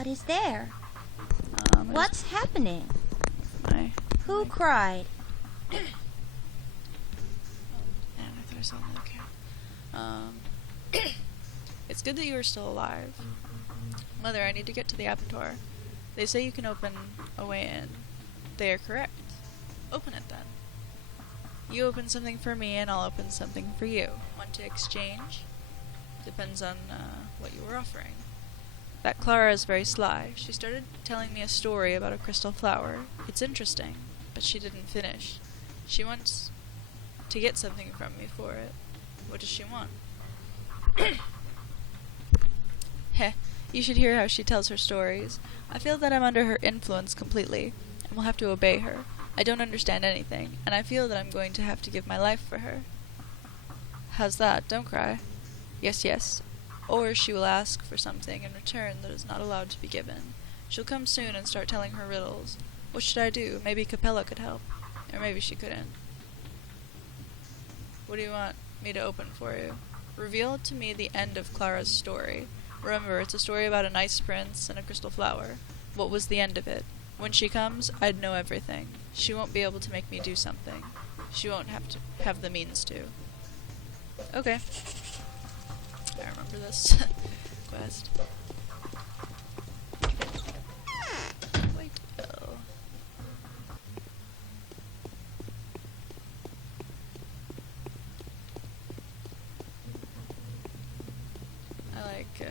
What is there? What's happening? Who my... cried? Oh, man, I thought I saw another cat. It's good that you are still alive. Mother, I need to get to the abattoir. They say you can open a way in. They are correct. Open it then. You open something for me and I'll open something for you. Want to exchange? Depends on what you were offering. That Clara is very sly. She started telling me a story about a crystal flower. It's interesting, but she didn't finish. She wants to get something from me for it. What does she want? Heh, you should hear how she tells her stories. I feel that I'm under her influence completely, and will have to obey her. I don't understand anything, and I feel that I'm going to have to give my life for her. How's that? Don't cry. Yes, yes. Or she will ask for something in return that is not allowed to be given. She'll come soon and start telling her riddles. What should I do? Maybe Capella could help. Or maybe she couldn't. What do you want me to open for you? Reveal to me the end of Clara's story. Remember, it's a story about a nice prince and a crystal flower. What was the end of it? When she comes, I'd know everything. She won't be able to make me do something. She won't have the means to. Okay. I remember this quest. Wait, oh. I like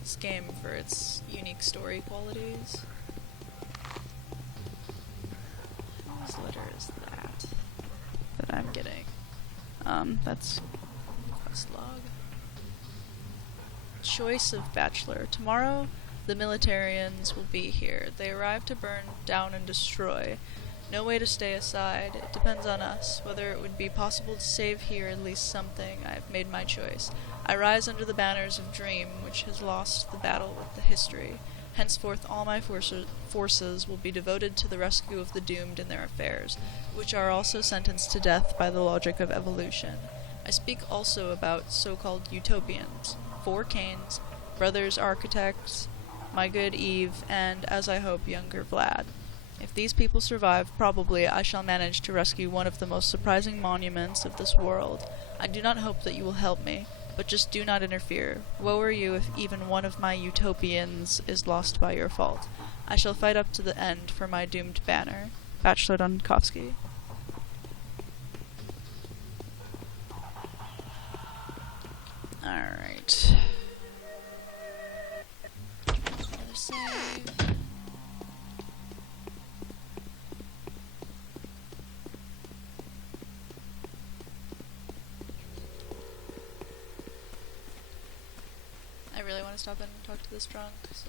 this game for its unique story qualities. Whose letter is that I'm getting? That's quest log. Choice of bachelor. Tomorrow, the militarians will be here. They arrive to burn down and destroy. No way to stay aside. It depends on us. Whether it would be possible to save here at least something, I have made my choice. I rise under the banners of Dream, which has lost the battle with the history. Henceforth all my forces will be devoted to the rescue of the doomed in their affairs, which are also sentenced to death by the logic of evolution. I speak also about so-called utopians, 4 Canes, brothers architects, my good Eve, and, as I hope, younger Vlad. If these people survive, probably I shall manage to rescue one of the most surprising monuments of this world. I do not hope that you will help me, but just do not interfere. Woe are you if even one of my utopians is lost by your fault. I shall fight up to the end for my doomed banner. Bachelor Donkovsky. Alright. Another save. I really want to stop and talk to this drunk, so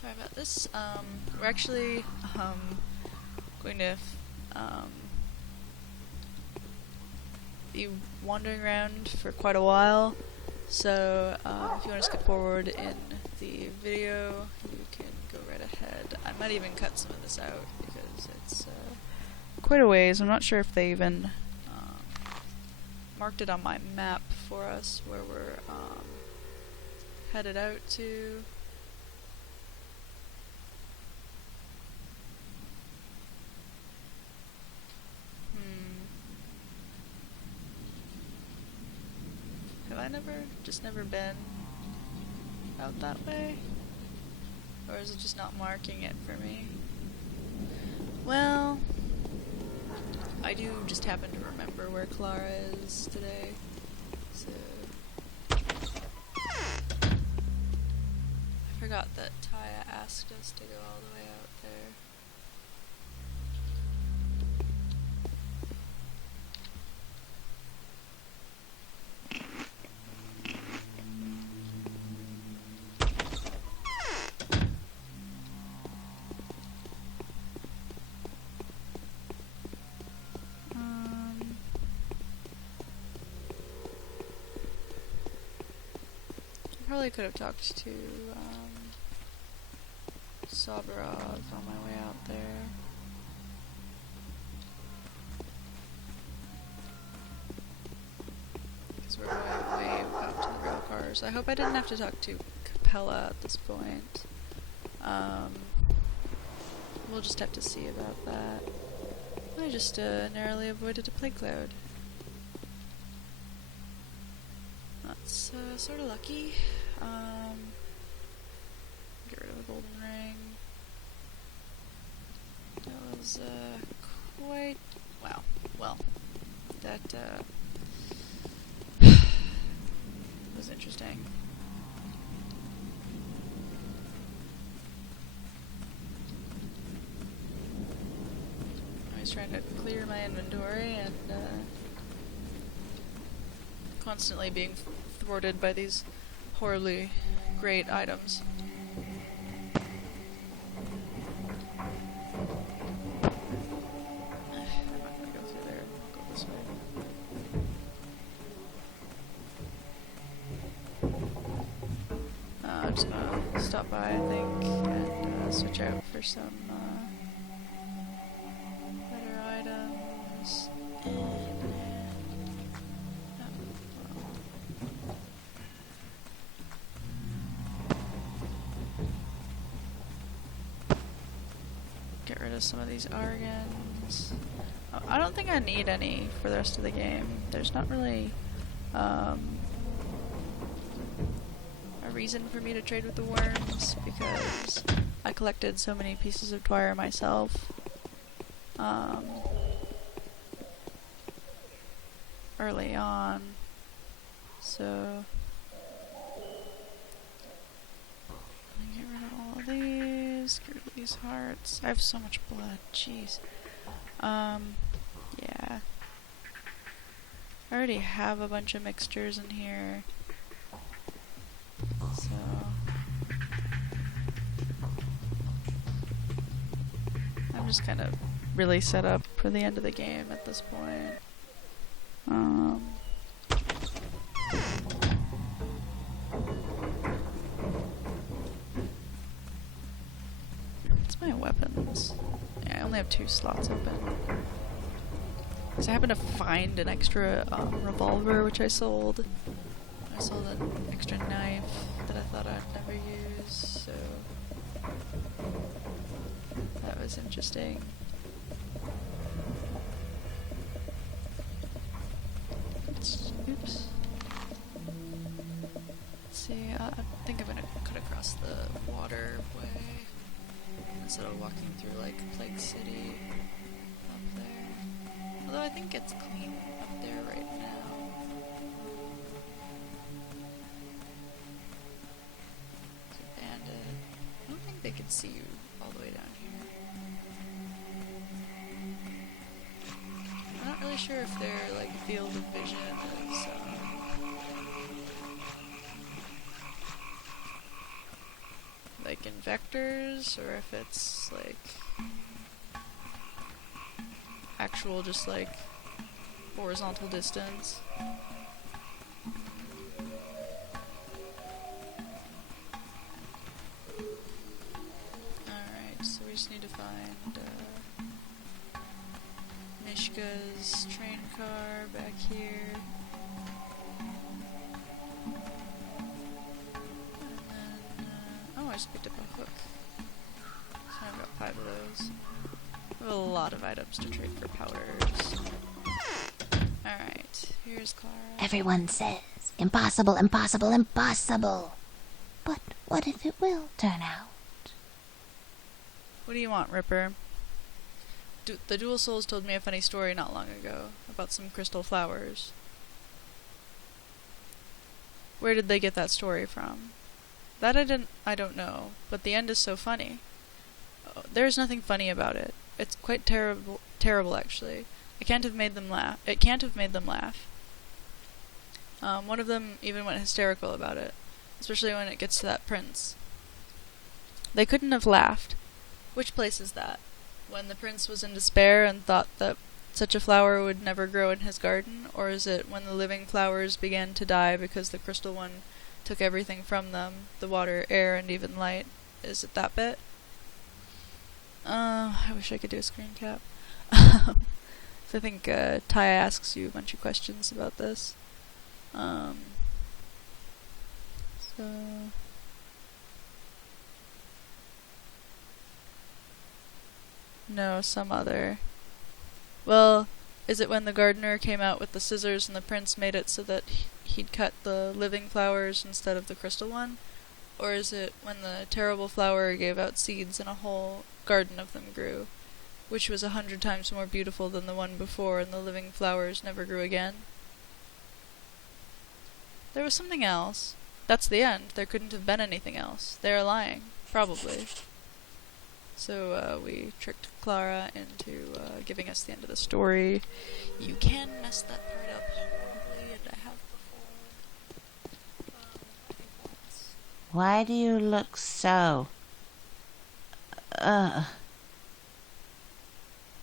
sorry about this. We're actually going to be wandering around for quite a while, so if you want to skip forward in the video, you can go right ahead. I might even cut some of this out because it's quite a ways. I'm not sure if they even marked it on my map for us where we're headed out to. Have I never been out that way? Or is it just not marking it for me? Well, I do just happen to remember where Clara is today, so I forgot that Taya asked us to go all the way out there. I probably could have talked to Sabarov on my way out there. Because we're going way out to the rail cars. flowers. I hope I didn't have to talk to Capella at this point. We'll just have to see about that. I just narrowly avoided a plague cloud. That's sort of lucky. Get rid of a golden ring. That was quite... wow. Well, that was interesting. I was trying to clear my inventory and constantly being thwarted by these horribly great items. I'm not gonna go through there. I'll go this way. I'm just gonna stop by, I think, and switch out for some better items. Get rid of some of these argons. Oh, I don't think I need any for the rest of the game. There's not really a reason for me to trade with the worms because I collected so many pieces of Twire myself early on, so get rid of all of these, get rid of these hearts. I have so much blood, jeez. Yeah. I already have a bunch of mixtures in here. So I'm just kind of really set up for the end of the game at this point. What's my weapons? Yeah, I only have 2 slots open. Because I happened to find an extra revolver which I sold. I sold an extra knife that I thought I'd never use, so that was interesting. Oops. Let's see, I think I'm gonna cut across the waterway instead of walking through like Plague City up there. Although I think it's clean up there right now. I don't think they could see you all the way down here. I'm not really sure if their like field of vision is like in vectors, or if it's like actual just like horizontal distance. So we just need to find Mishka's train car back here. And then, oh, I just picked up a hook. So I've got 5 of those. I have a lot of items to trade for powders. Alright, here's Clara. Everyone says, impossible, impossible, impossible. But what if it will turn out? What do you want, Ripper? The Dual Souls told me a funny story not long ago about some crystal flowers. Where did they get that story from? That I don't know, but the end is so funny. Oh, there's nothing funny about it. It's quite terrible actually. It can't have made them laugh. One of them even went hysterical about it, especially when it gets to that prince. They couldn't have laughed. Which place is that? When the prince was in despair and thought that such a flower would never grow in his garden? Or is it when the living flowers began to die because the crystal one took everything from them, the water, air, and even light? Is it that bit? I wish I could do a screen cap. I think Ty asks you a bunch of questions about this. So... No, some other. Well, is it when the gardener came out with the scissors and the prince made it so that he'd cut the living flowers instead of the crystal one? Or is it when the terrible flower gave out seeds and a whole garden of them grew, which was 100 times more beautiful than the one before, and the living flowers never grew again? There was something else. That's the end. There couldn't have been anything else. They are lying. Probably. So, we tricked Clara into, giving us the end of the story. You can mess that part up horribly, and I have before. I think once. Why do you look so... Oh,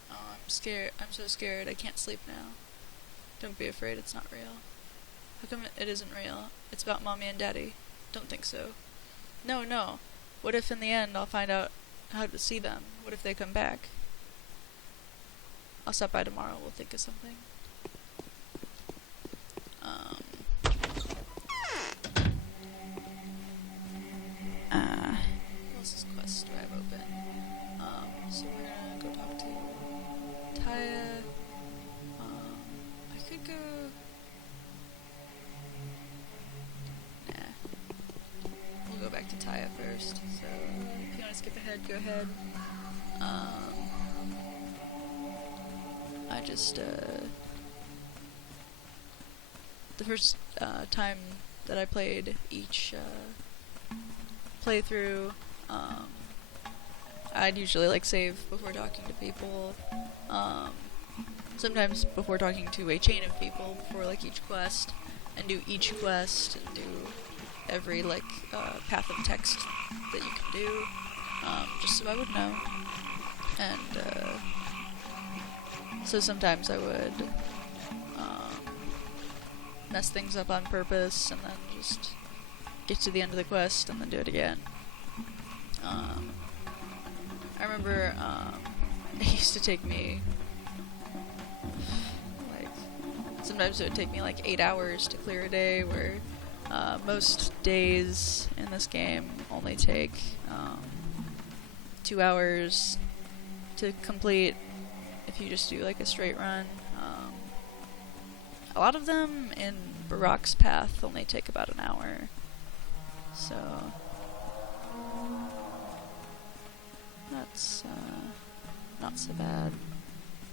I'm scared. I'm so scared. I can't sleep now. Don't be afraid, it's not real. How come it isn't real? It's about Mommy and Daddy. Don't think so. No, no. What if in the end I'll find out how to see them? What if they come back? I'll stop by tomorrow. We'll think of something. What else's quest do I have open? So we're gonna go talk to Taya. I could go... Nah. We'll go back to Taya first. So, if you want to skip ahead, go ahead. I just, the first time that I played each playthrough, I'd usually like save before talking to people. Sometimes before talking to a chain of people before like each quest, and do each quest and do every like path of text that you can do, just so I would know. And so sometimes I would mess things up on purpose and then just get to the end of the quest and then do it again. I remember it used to take me like, sometimes it would take me like 8 hours to clear a day, where most days in this game only take 2 hours to complete if you just do like a straight run. A lot of them in Barak's path only take about an hour, so that's not so bad.